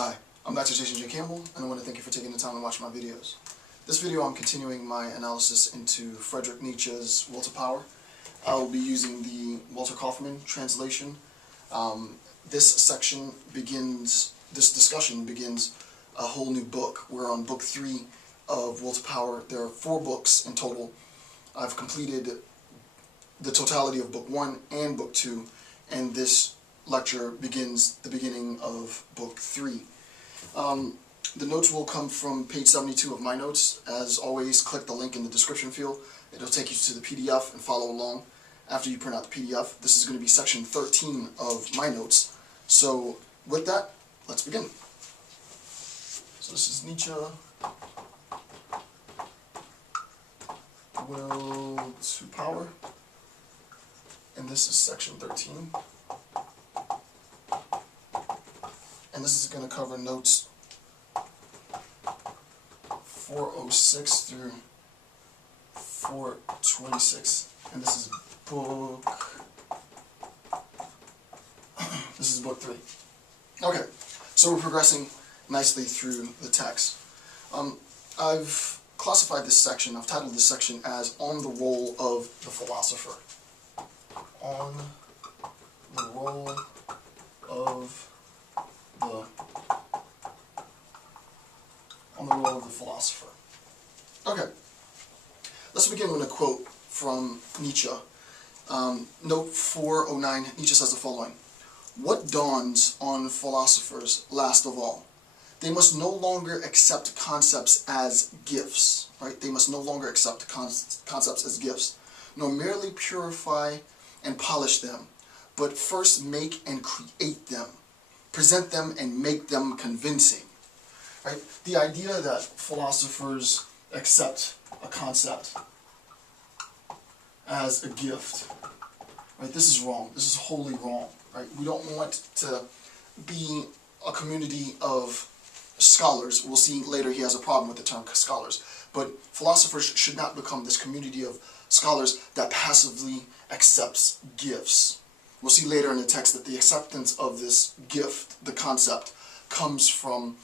Hi, I'm Dr. Jason J. Campbell, and I want to thank you for taking the time to watch my videos. This video I'm continuing my analysis into Friedrich Nietzsche's Will to Power. I will be using the Walter Kaufmann translation. This discussion begins a whole new book. We're on book 3 of Will to Power. There are 4 books in total. I've completed the totality of book 1 and book 2, and this lecture begins the beginning of book 3. The notes will come from page 72 of my notes. As always, click the link in the description field. It'll take you to the PDF and follow along after you print out the PDF. This is going to be section 13 of my notes. So with that, let's begin. So this is Nietzsche, Will to Power, and this is section 13. And this is going to cover notes 406 through 426. And this is book 3. Okay, so we're progressing nicely through the text. I've classified this section, I've titled this section as On the Role of the Philosopher. On the Role of the philosopher. Okay, let's begin with a quote from Nietzsche. Note 409, Nietzsche says the following: "What dawns on philosophers last of all? They must no longer accept concepts as gifts." Right? They must no longer accept concepts as gifts, nor merely purify and polish them, but first make and create them, present them and make them convincing. Right? The idea that philosophers accept a concept as a gift, right? This is wrong. This is wholly wrong. Right? We don't want to be a community of scholars. We'll see later he has a problem with the term scholars. But philosophers should not become this community of scholars that passively accepts gifts. We'll see later in the text that the acceptance of this gift, the concept, comes from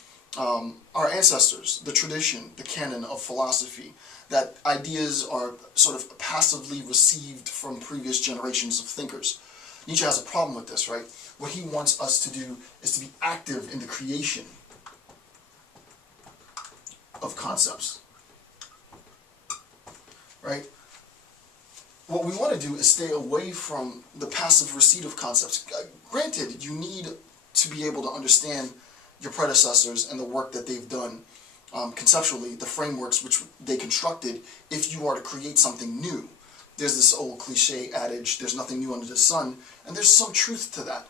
our ancestors, the tradition, the canon of philosophy, that ideas are sort of passively received from previous generations of thinkers. Nietzsche has a problem with this, right? What he wants us to do is to be active in the creation of concepts, right? What we want to do is stay away from the passive receipt of concepts. Granted, you need to be able to understand your predecessors and the work that they've done conceptually, the frameworks which they constructed, if you are to create something new. There's this old cliche adage, there's nothing new under the sun, and there's some truth to that.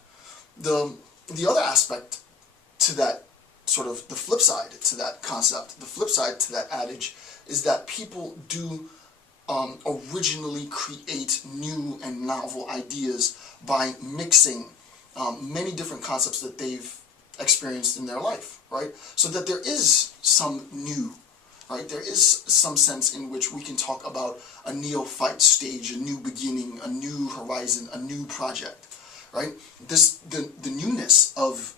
The other aspect to that, sort of the flip side to that concept, the flip side to that adage, is that people do originally create new and novel ideas by mixing many different concepts that they've experienced in their life, right? So that there is some new, right? There is some sense in which we can talk about a neophyte stage, a new beginning, a new horizon, a new project, right? The newness of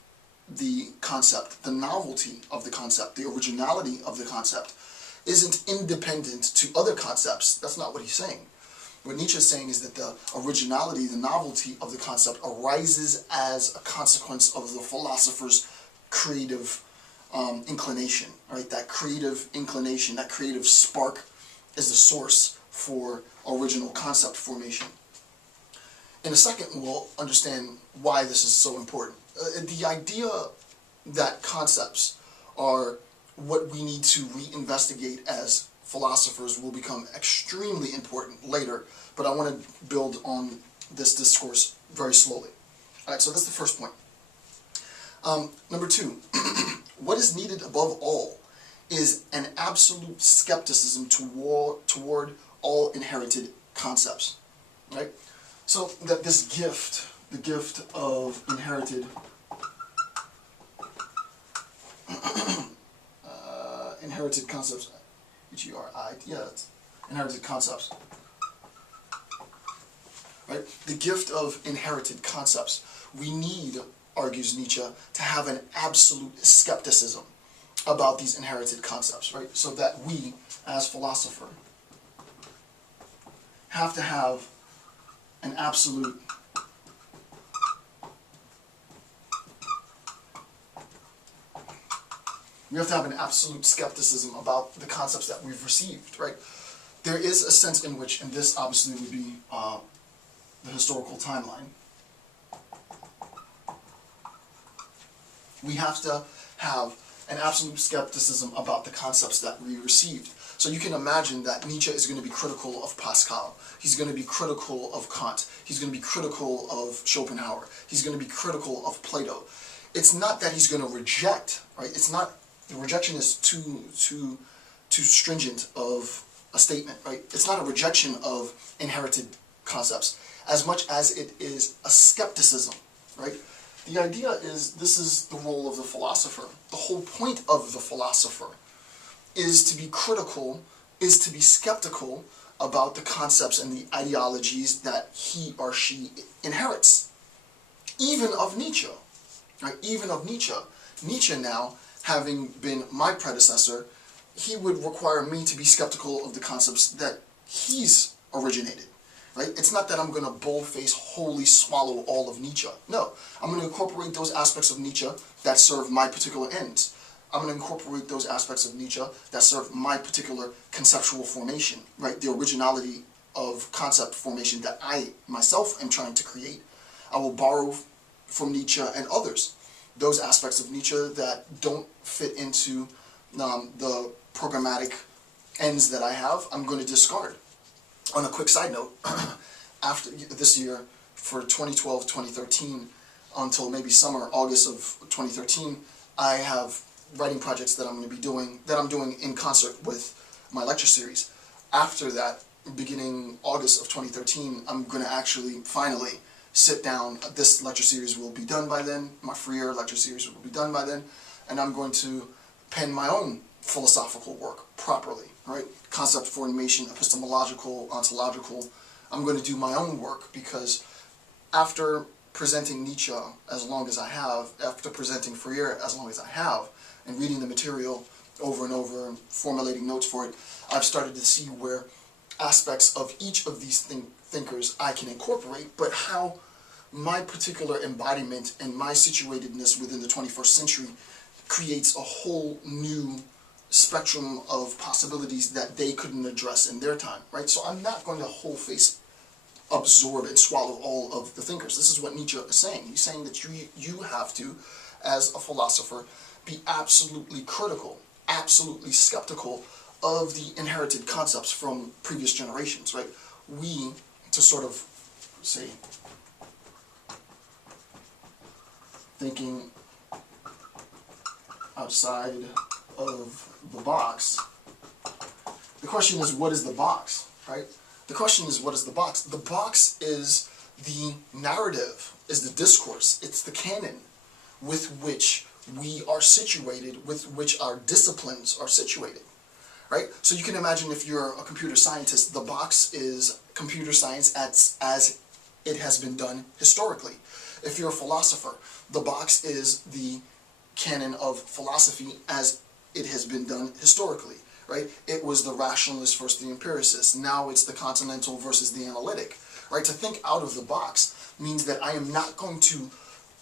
the concept, the novelty of the concept, the originality of the concept isn't independent to other concepts. That's not what he's saying. What Nietzsche is saying is that the originality, the novelty of the concept arises as a consequence of the philosopher's creative inclination, right? That creative inclination, that creative spark is the source for original concept formation. In a second, we'll understand why this is so important. The idea that concepts are what we need to reinvestigate as philosophers will become extremely important later, but I want to build on this discourse very slowly. Alright, so that's the first point. Number 2, what is needed above all is an absolute skepticism toward all inherited concepts. Right? So that this gift, the gift of inherited inherited concepts, H-E-R-I, yeah, that's inherited concepts. Right? The gift of inherited concepts. We need argues Nietzsche, to have an absolute skepticism about these inherited concepts, right? So that we, as philosophers, have to have an absolute skepticism about the concepts that we've received, right? There is a sense in which, and this obviously would be the historical timeline, we have to have an absolute skepticism about the concepts that we received. So you can imagine that Nietzsche is going to be critical of Pascal. He's going to be critical of Kant. He's going to be critical of Schopenhauer. He's going to be critical of Plato. It's not that he's going to reject, right? It's not, the rejection is too stringent of a statement, right? It's not a rejection of inherited concepts as much as it is a skepticism, right? The idea is, this is the role of the philosopher. The whole point of the philosopher is to be critical, is to be skeptical about the concepts and the ideologies that he or she inherits. Even of Nietzsche, right? Even of Nietzsche. Nietzsche now, having been my predecessor, he would require me to be skeptical of the concepts that he's originated. Right? It's not that I'm going to boldface wholly swallow all of Nietzsche. No, I'm going to incorporate those aspects of Nietzsche that serve my particular ends. I'm going to incorporate those aspects of Nietzsche that serve my particular conceptual formation, right? The originality of concept formation that I myself am trying to create. I will borrow from Nietzsche and others those aspects of Nietzsche that don't fit into the programmatic ends that I have. I'm going to discard. On a quick side note, after this year, for 2012, 2013, until maybe summer, August of 2013, I have writing projects that I'm going to be doing, that I'm doing in concert with my lecture series. After that, beginning August of 2013, I'm going to actually finally sit down. This lecture series will be done by then. My Freer lecture series will be done by then, and I'm going to pen my own philosophical work properly, right? Concept formation, epistemological, ontological. I'm going to do my own work, because after presenting Nietzsche as long as I have, after presenting Freire as long as I have, and reading the material over and over and formulating notes for it, I've started to see where aspects of each of these thinkers I can incorporate, but how my particular embodiment and my situatedness within the 21st century creates a whole new spectrum of possibilities that they couldn't address in their time, right? So I'm not going to whole face absorb and swallow all of the thinkers. This is what Nietzsche is saying. He's saying that you have to, as a philosopher, be absolutely critical, absolutely skeptical of the inherited concepts from previous generations, right? We, to sort of say, thinking outside of the box, the question is, what is the box, right? The question is, what is the box? The box is the narrative, is the discourse, it's the canon with which we are situated, with which our disciplines are situated, right? So you can imagine, if you're a computer scientist, the box is computer science as it has been done historically. If you're a philosopher, the box is the canon of philosophy as it has been done historically, right? It was the rationalist versus the empiricist. Now it's the continental versus the analytic, right? To think out of the box means that I am not going to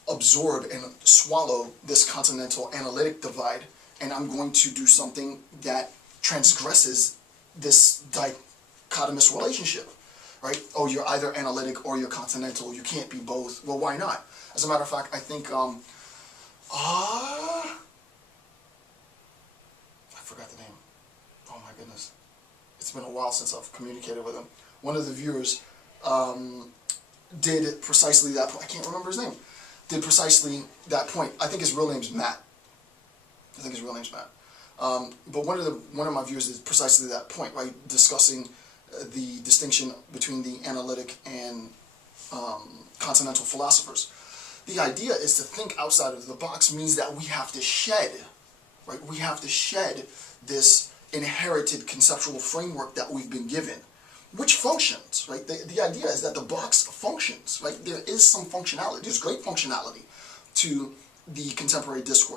absorb and swallow this continental analytic divide, and I'm going to do something that transgresses this dichotomous relationship, right? Oh, you're either analytic or you're continental. You can't be both. Well, why not? As a matter of fact, I think, I forgot the name. Oh my goodness. It's been a while since I've communicated with him. One of the viewers did precisely that point. I can't remember his name. Did precisely that point. I think his real name's Matt. But one of my viewers did precisely that point, right? Discussing the distinction between the analytic and continental philosophers. The idea is to think outside of the box means that we have to shed, right? We have to shed this inherited conceptual framework that we've been given, which functions, right? The idea is that the box functions, right? There is some functionality. There's great functionality to the contemporary discourse.